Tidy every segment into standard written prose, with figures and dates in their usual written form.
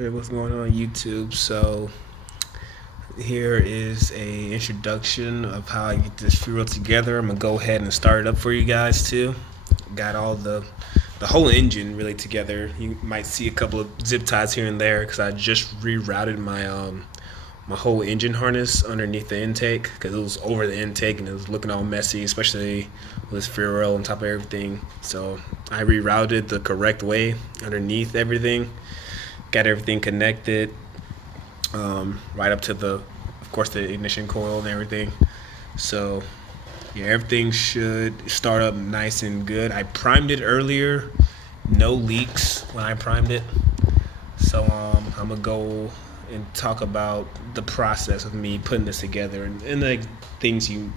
Hey, what's going on YouTube? So here is a introduction of how I get this fuel together. I'm gonna go ahead and start it up for you guys too. Got all the whole engine really together. You might see a couple of zip ties here and there because I just rerouted my whole engine harness underneath the intake because it was over the intake and it was looking all messy, especially with this fuel rail on top of everything. So I rerouted the correct way underneath everything. Got everything connected right up to of course, the ignition coil and everything. So yeah, everything should start up nice and good. I primed it earlier, no leaks when I primed it. So I'm gonna go and talk about the process of me putting this together and the exact things you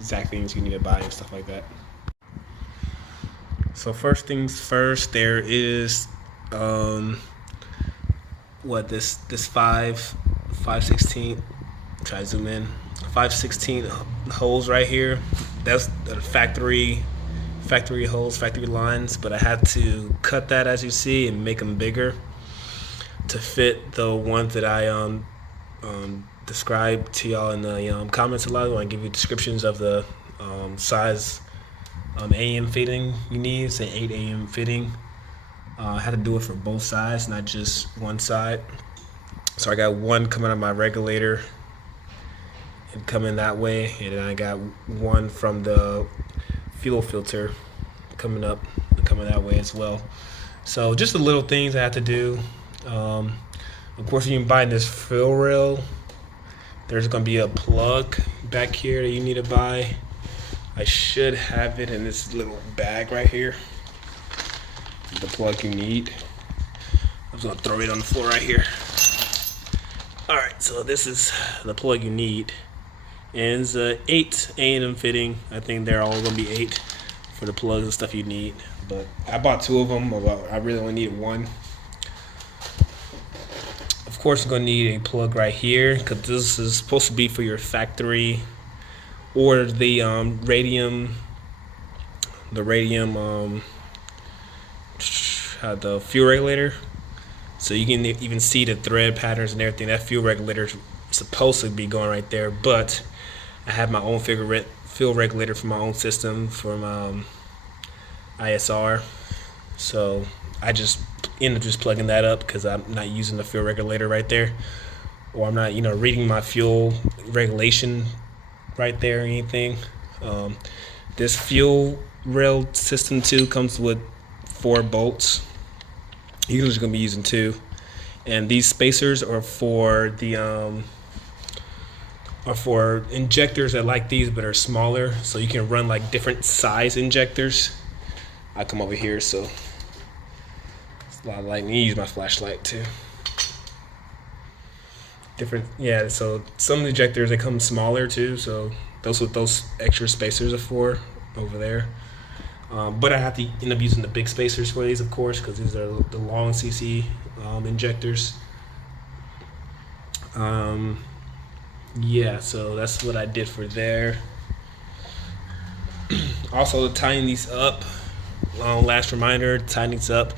need to buy and stuff like that. So first things first, there is this 5/16, try to zoom in, 5/16 holes right here. That's the factory holes, factory lines, but I had to cut that, as you see, and make them bigger to fit the ones that I described to y'all in the comments a lot. When I give you descriptions of the size AM fitting you need, say 8 AM fitting. I had to do it for both sides, not just one side. So I got one coming out of my regulator and coming that way, and then I got one from the fuel filter coming that way as well. So just the little things I have to do. Of course, when you're buying this fuel rail, there's going to be a plug back here that you need to buy. I should have it in this little bag right here. The plug you need. I'm just gonna throw it on the floor right here. Alright, so this is the plug you need. And it's a 8 A&M fitting. I think they're all gonna be 8 for the plugs and stuff you need. But I bought 2 of them, I really only need 1. Of course, you're gonna need a plug right here because this is supposed to be for your factory or the radium the fuel regulator, so you can even see the thread patterns and everything. That fuel regulator is supposed to be going right there, but I have my own fuel regulator for my own system from ISR, so I just end up just plugging that up because I'm not using the fuel regulator right there, or I'm not reading my fuel regulation right there or anything. This fuel rail system too comes with 4 bolts. Usually just gonna be using 2, and these spacers are for injectors that like these but are smaller, so you can run like different size injectors. I come over here, so it's a lot of light. I use my flashlight too. So some injectors, they come smaller too, so those what those extra spacers are for over there. But I have to end up using the big spacers for these, of course, because these are the long CC injectors. Yeah, so that's what I did for there. Also, to tighten these up, last reminder, tighten these up.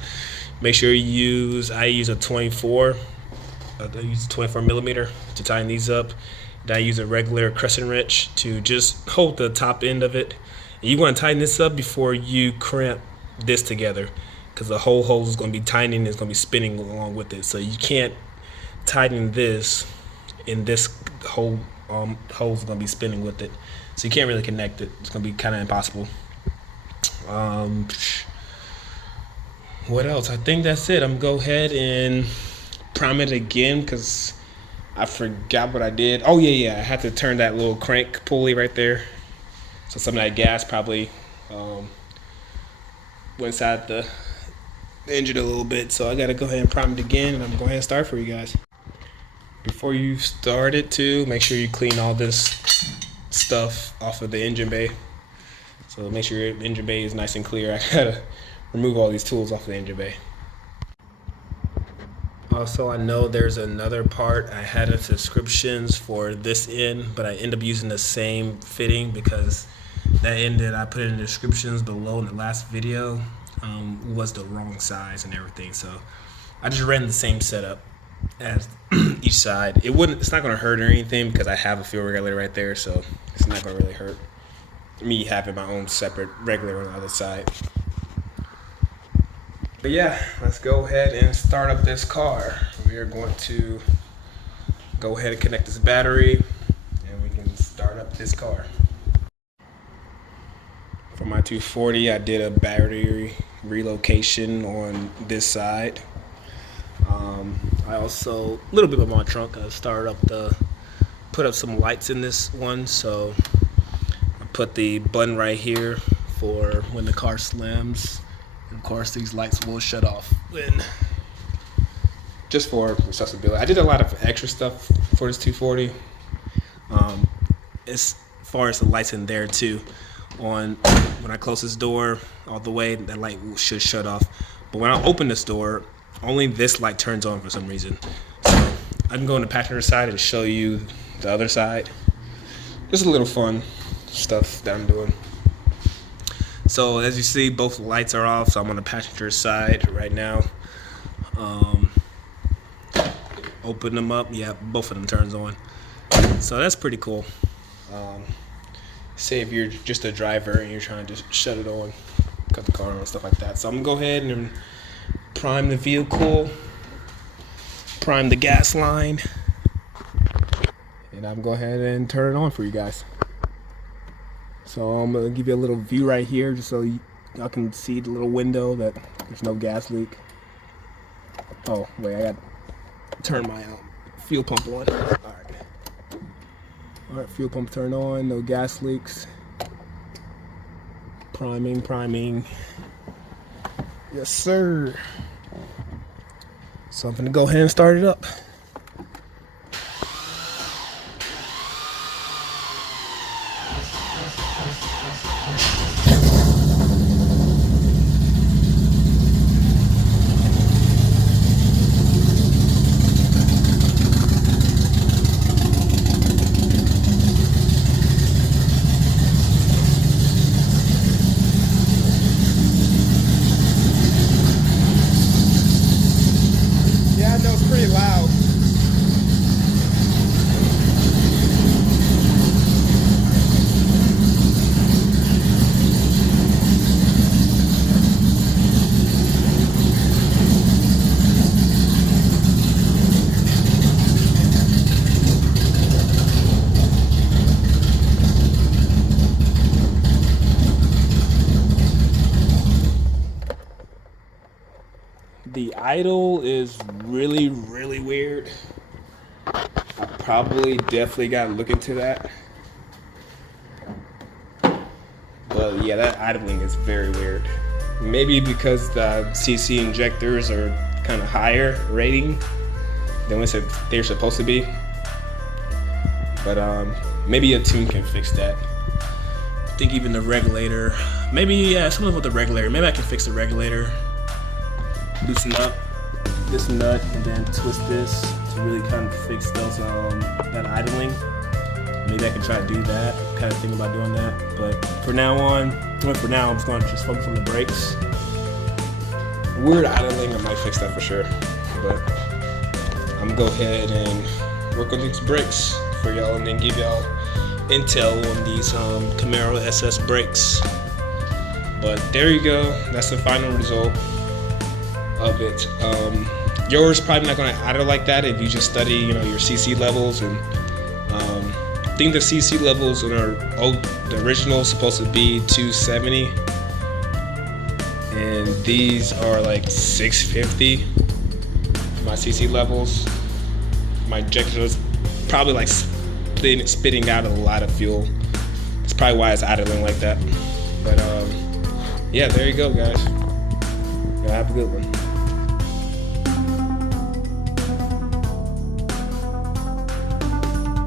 Make sure I use a 24. I use a 24 millimeter to tighten these up. Then I use a regular crescent wrench to just hold the top end of it. You want to tighten this up before you crimp this together, because the whole hose is going to be tightening, it's going to be spinning along with it. So you can't tighten this, and this whole hose is going to be spinning with it. So you can't really connect it. It's going to be kind of impossible. What else? I think that's it. I'm going to go ahead and prime it again because I forgot what I did. Oh yeah, I had to turn that little crank pulley right there. So some of that gas probably went inside the engine a little bit. So I got to go ahead and prime it again, and I'm going to go ahead and start for you guys. Before you start it too, make sure you clean all this stuff off of the engine bay. So make sure your engine bay is nice and clear. I got to remove all these tools off the engine bay. Also, I know there's another part I had in descriptions for this end, but I end up using the same fitting because that end that I put in the descriptions below in the last video was the wrong size and everything. So I just ran the same setup. as each side. It's not gonna hurt or anything because I have a fuel regulator right there, so it's not gonna really hurt me having my own separate regulator on the other side. But yeah, let's go ahead and start up this car. We are going to go ahead and connect this battery and we can start up this car. For my 240, I did a battery relocation on this side. I also, a little bit of my trunk, I put up some lights in this one, so I put the button right here for when the car slams. And of course, these lights will shut off just for accessibility. I did a lot of extra stuff for this 240. As far as the lights in there too, when I close this door all the way, that light should shut off. But when I open this door, only this light turns on for some reason. So I can go on the passenger side and show you the other side. Just a little fun stuff that I'm doing. So as you see, both lights are off, so I'm on the passenger side right now. Open them up, yeah, both of them turns on. So that's pretty cool. Say if you're just a driver and you're trying to just shut it on, cut the car on, and stuff like that. So I'm gonna go ahead and prime the vehicle, prime the gas line, and I'm gonna go ahead and turn it on for you guys. So I'm gonna give you a little view right here just so y'all can see the little window that there's no gas leak. Oh wait, I got to turn my fuel pump on. Alright, fuel pump turned on, no gas leaks. Priming. Yes sir. So I'm gonna go ahead and start it up. Yeah, I know it's pretty loud. The idle is really weird. I probably definitely got to look into that. But yeah, that idling is very weird. Maybe because the CC injectors are kind of higher rating than what they're supposed to be. But maybe a tune can fix that. I think even the regulator, maybe, yeah, something with the regulator. Maybe I can fix the regulator. Loosen up this nut and then twist this to really kind of fix those that idling. Maybe I can try to do that. Kind of thinking about doing that. But for now, I'm just going to just focus on the brakes. Weird idling, I might fix that for sure. But I'm gonna go ahead and work on these brakes for y'all, and then give y'all intel on these Camaro SS brakes. But there you go. That's the final result of it. Yours probably not going to idle like that if you just study, your CC levels. And I think the CC levels on the original is supposed to be 270, and these are like 650. My CC levels, my injector is probably like spitting out a lot of fuel. That's probably why it's idling like that. But yeah, there you go, guys. Y'all have a good one.